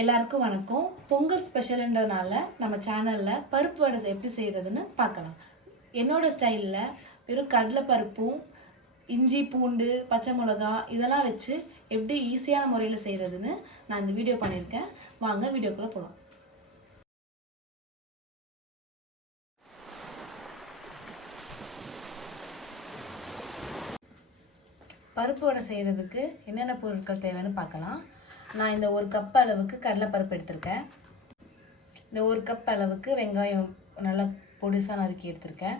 எல்லாருக்கும் வணக்கம். பொங்கல் ஸ்பெஷல்ன்றதுனால நம்ம சேனலில் பருப்பு வடை எப்படி செய்கிறதுன்னு பார்க்கலாம். என்னோட ஸ்டைலில் வெறும் கடலை பருப்பும் இஞ்சி பூண்டு பச்சை மிளகா இதெல்லாம் வச்சு எப்படி ஈஸியான முறையில் செய்கிறதுன்னு நான் இந்த வீடியோ பண்ணியிருக்கேன். வாங்க வீடியோக்குள்ளே போகலாம். பருப்பு வடை செய்கிறதுக்கு என்னென்ன பொருட்கள் தேவைன்னு பார்க்கலாம். நான் இந்த 1 கப் அளவுக்கு கடலைப்பருப்பு எடுத்திருக்கேன். இந்த 1 கப் அளவுக்கு வெங்காயம் நல்லா பொடிசாக நறுக்கி எடுத்திருக்கேன்.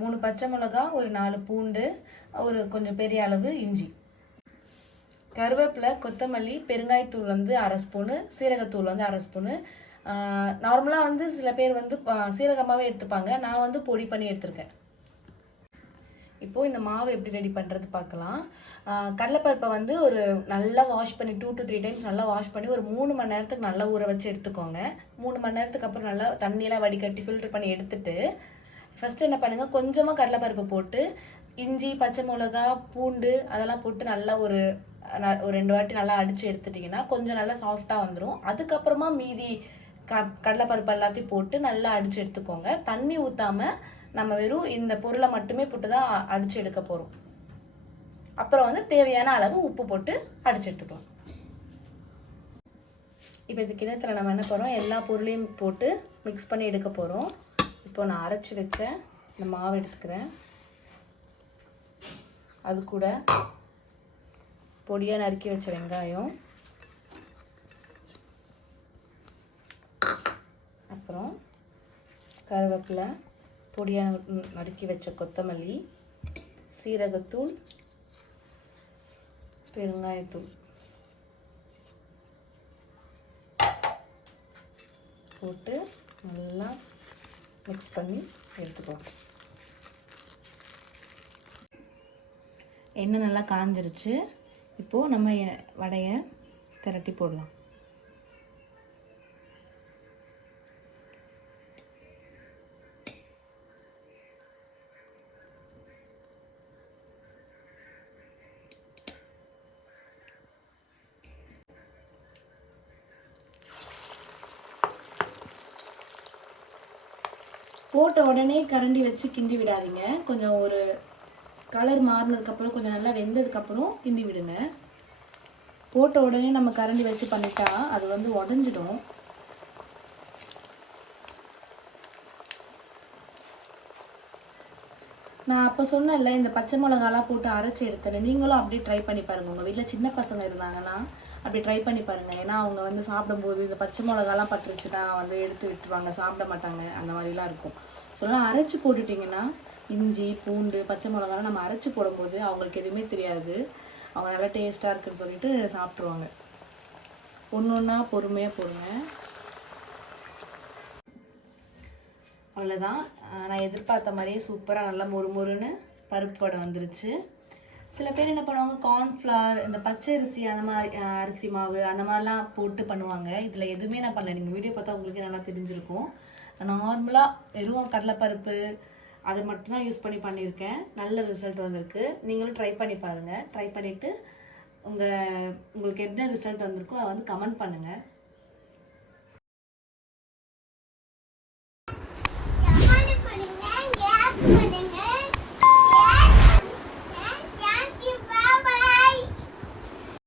3 பச்சை மிளகா, ஒரு 4 பூண்டு, ஒரு கொஞ்சம் பெரிய அளவு இஞ்சி, கருவேப்பிலை, கொத்தமல்லி, பெருங்காயத்தூள் வந்து 1/2 ஸ்பூனு, சீரகத்தூள் வந்து 1/2 ஸ்பூனு. நார்மலாக வந்து சில பேர் வந்து சீரகமாகவே எடுத்துப்பாங்க. நான் வந்து பொடி பண்ணி எடுத்திருக்கேன். இப்போது இந்த மாவு எப்படி ரெடி பண்ணுறது பார்க்கலாம். கடலைப்பருப்பை வந்து ஒரு நல்லா வாஷ் பண்ணி 2 to 3 டைம்ஸ் நல்லா வாஷ் பண்ணி ஒரு 3 மணி நேரத்துக்கு நல்லா ஊற வச்சு எடுத்துக்கோங்க. 3 மணி நேரத்துக்கு அப்புறம் நல்லா தண்ணியெலாம் வடிகட்டி ஃபில்டர் பண்ணி எடுத்துட்டு ஃபஸ்ட்டு என்ன பண்ணுங்கள், கொஞ்சமாக கடலைப்பருப்பு போட்டு இஞ்சி பச்சை மிளகா பூண்டு அதெல்லாம் போட்டு நல்லா ஒரு 2 வாட்டி நல்லா அடித்து எடுத்துட்டிங்கன்னா கொஞ்சம் நல்லா சாஃப்டாக வந்துடும். அதுக்கப்புறமா மீதி கடலைப்பருப்பு எல்லாத்தையும் போட்டு நல்லா அடித்து எடுத்துக்கோங்க. தண்ணி ஊற்றாமல் நம்ம வெறும் இந்த பொருளை மட்டுமே போட்டு தான் அடித்து எடுக்க போகிறோம். அப்புறம் வந்து தேவையான அளவு உப்பு போட்டு அடித்து எடுத்துக்கலாம். இப்போ இந்த கிணத்துல நம்ம என்ன போகிறோம், எல்லா பொருளையும் போட்டு மிக்ஸ் பண்ணி எடுக்க போகிறோம். இப்போ நான் அரைச்சி வச்ச இந்த மாவு எடுத்துக்கிறேன். அது கூட பொடியாக நறுக்கி வச்ச வெங்காயம், அப்புறம் கருவேப்பிலை, பொடியாக நறுக்கி வச்ச கொத்தமல்லி, சீரகத்தூள், பெருங்காயத்தூள் போட்டு நல்லா மிக்ஸ் பண்ணி எடுத்துக்கோங்க. எண்ணெய் நல்லா காஞ்சிருச்சு. இப்போது நம்ம வடையை திரட்டி போடலாம். போட்ட உடனே கரண்டி வச்சு கிண்டி விடாதீங்க. கொஞ்சம் ஒரு கலர் மாறினதுக்கப்புறம் கொஞ்சம் நல்லா வெந்ததுக்கப்புறம் கிண்டி விடுங்க. போட்ட உடனே நம்ம கரண்டி வச்சு பண்ணிட்டா அது வந்து உடஞ்சிடும். நான் அப்போ சொன்னேன்ல, இந்த பச்சை மிளகாலாம் போட்டு அரைச்சி எடுத்தேன். நீங்களும் அப்படியே ட்ரை பண்ணி பாருங்கள். உங்கள் வீட்டில் சின்ன பசங்க இருந்தாங்கன்னா அப்படி ட்ரை பண்ணி பாருங்கள். ஏன்னா அவங்க வந்து சாப்பிடும்போது இந்த பச்சை மிளகாலாம் பட்டுருச்சுன்னா வந்து எடுத்து விட்டுருவாங்க, சாப்பிட மாட்டாங்க. அந்த மாதிரிலாம் இருக்கும். சொல்லலாம் அரைச்சி போட்டுட்டிங்கன்னா இஞ்சி பூண்டு பச்சை மிளகாலாம் நம்ம அரைச்சி போடும்போது அவங்களுக்கு எதுவுமே தெரியாது. அவங்க நல்லா டேஸ்ட்டாக இருக்குன்னு சொல்லிட்டு சாப்பிட்ருவாங்க. ஒன்று ஒன்றா பொறுமையாக போடுங்க. அவ்வளோதான். நான் எதிர்பார்த்த மாதிரியே சூப்பராக நல்லா மொறுமொறுன்னு பருப்பு வடை வந்துருச்சு. சில பேர் என்ன பண்ணுவாங்க, கார்ன்ஃப்ளவர் இந்த பச்சரிசி அந்த மாதிரி அரிசி மாவு அந்த மாதிரிலாம் போட்டு பண்ணுவாங்க. இதில் எதுவுமே நான் பண்ணல. நீங்கள் வீடியோ பார்த்தா உங்களுக்கு நல்லா தெரிஞ்சிருக்கும். நார்மலாக வெறும் கடலைப்பருப்பு அதை மட்டும்தான் யூஸ் பண்ணி பண்ணியிருக்கேன். நல்ல ரிசல்ட் வந்திருக்கு. நீங்களும் ட்ரை பண்ணி பாருங்கள். ட்ரை பண்ணிவிட்டு உங்களுக்கு என்ன ரிசல்ட் வந்திருக்கோ அதை வந்து கமெண்ட் பண்ணுங்கள்.